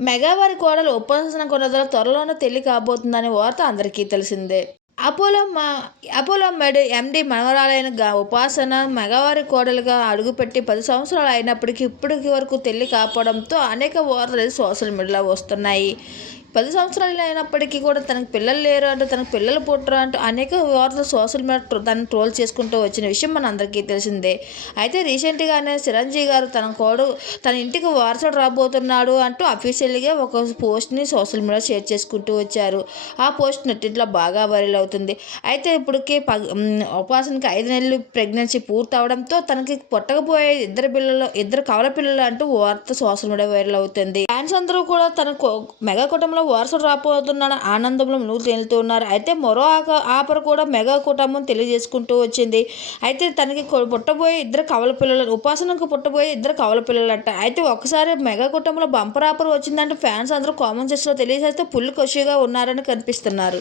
మెగావారి కోడలు ఉపాసన కొనదల త్వరలోనే పెళ్ళి కాబోతుందనే వార్త అందరికీ తెలిసిందే. అపోలో మా అపోలో మెడ్ ఎండి మనవరాలైన ఉపాసన మగవారి కోడలుగా అడుగుపెట్టి పది సంవత్సరాలు అయినప్పటికీ ఇప్పటికి వరకు తెల్లి కాపడంతో అనేక వార్తలు సోషల్ మీడియాలో వస్తున్నాయి. పది సంవత్సరాలు అయినప్పటికీ కూడా తనకు పిల్లలు లేరు అంటూ తనకు పిల్లలు పుట్టరు అంటూ అనేక వార్తలు సోషల్ మీడియా ట్రో- ట్రోల్ చేసుకుంటూ వచ్చిన విషయం మన అందరికీ తెలిసిందే. అయితే రీసెంట్గానే చిరంజీవి గారు తన కోడు తన ఇంటికి వారసుడు రాబోతున్నాడు అంటూ అఫీషియల్గా ఒక పోస్ట్ని సోషల్ మీడియా షేర్ చేసుకుంటూ వచ్చారు. ఆ పోస్ట్ నెట్టింట్లో బాగా వైరల్ అవుతుంది. అయితే ఇప్పటికే పగ ఉపాసనకి ఐదు నెలలు ప్రెగ్నెన్సీ పూర్తి అవడంతో తనకి పుట్టకపోయే ఇద్దరు పిల్లలు ఇద్దరు కవల పిల్లలు అంటూ వార్త సోషల్ మీడియా వైరల్ అవుతుంది. ఫ్యాన్స్ అందరూ కూడా తన కో- మెగా కుటుంబంలో వారసుడు రాబోతున్నాడని ఆనందంలో మునుగు తేలుతున్నారు అయితే మరో ఆపర కూడా మెగా కుటుంబం తెలియజేసుకుంటూ వచ్చింది. అయితే తనకి పుట్టబోయే ఇద్దరు కవల పిల్లలు ఉపాసనకు పుట్టబోయే ఇద్దరు కవల పిల్లలట. అయితే ఒకసారి మెగా కుటుంబంలో బంపర్ ఆపర్ వచ్చిందంటే ఫ్యాన్స్ అందరూ కామెంట్ సెక్షన్లో తెలియజేస్తే పుల్లు ఖుషిగా ఉన్నారని కనిపిస్తున్నారు.